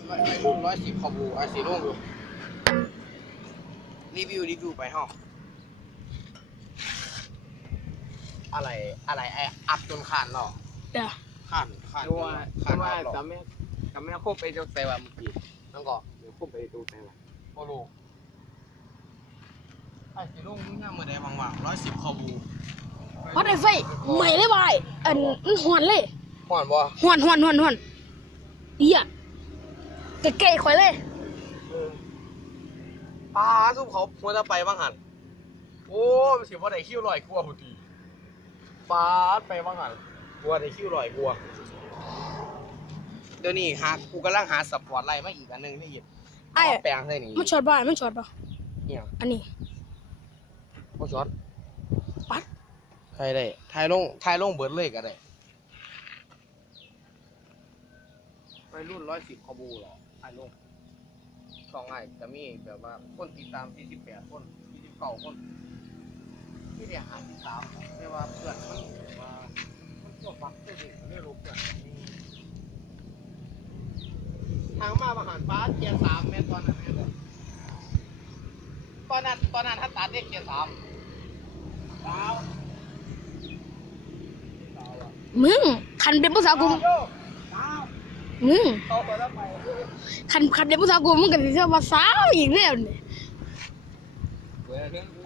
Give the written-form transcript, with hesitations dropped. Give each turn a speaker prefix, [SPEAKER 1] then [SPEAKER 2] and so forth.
[SPEAKER 1] ไปรุ่น110ขบูไอ้สีรุ่งอยู่รีวิวไปห้องอะไรไอ้อัพจนขานเนาะ
[SPEAKER 2] เดี๋ยว
[SPEAKER 1] ขาน
[SPEAKER 3] ดูว่า
[SPEAKER 1] ขาน
[SPEAKER 3] ว่า
[SPEAKER 1] อัพหรอ
[SPEAKER 3] จำไม่ครบไปดูแต่ว่าเมื่อกี้
[SPEAKER 1] นั่นก็
[SPEAKER 3] เดี๋ยวครบไปดูแต่ว่า
[SPEAKER 1] โอ้โหไอ้สีรุ่งนี่น่ามือใดบางๆ110ขบู
[SPEAKER 2] ฮอตไอไฟใหม่เลยบายอันมันหวนเลย
[SPEAKER 1] ห่อนบ่
[SPEAKER 2] หวนเหี้ยเก๋ๆข่อยเลย
[SPEAKER 1] ปลาซุปเขาหัวจะไปบ้างหันโอ้มันสิว่าได้คิ้วลอยกลัวพอดีปลาไปบ้างหันกลัวได้คิ้วลอยกลัวเดี๋ยวนี้กูกำลังหาสปอร์ตไลท์มาอีกอันนึงไม่หยิบ
[SPEAKER 2] ไอ้
[SPEAKER 1] แปลงใส่นี่
[SPEAKER 2] มันช็อตบ่ายมันช็อตป่ะ
[SPEAKER 1] เนี่ย
[SPEAKER 2] อันนี้
[SPEAKER 1] โอ้ช็อต
[SPEAKER 2] ปัด
[SPEAKER 1] ใครได้ทายลงเบิร์ดเลยก็ได้ไปรุ่น110ขบูหรอทายลงช่องไอ้จะมีแบบว่าคนติดตาม48คน49คนที่เดียหา13ไม่ว่าเพื่อนมันแบบว่ามันตัวปักตัวเด็กไม่รู้เพื่อนทางมาประหารฟ้าเกียร์3แม่ตอนนั้นแม่ตอนนั้นถ้าตัดได้เกียร์3ดาว
[SPEAKER 2] มึงคันเป็นภาษากูมึง
[SPEAKER 1] เข้าไปแล้วไป
[SPEAKER 2] คันเป็นภาษากูมึงก็สิเชื่อว่าสาวอีกแล้วนี่
[SPEAKER 3] เว้ยเรื่อง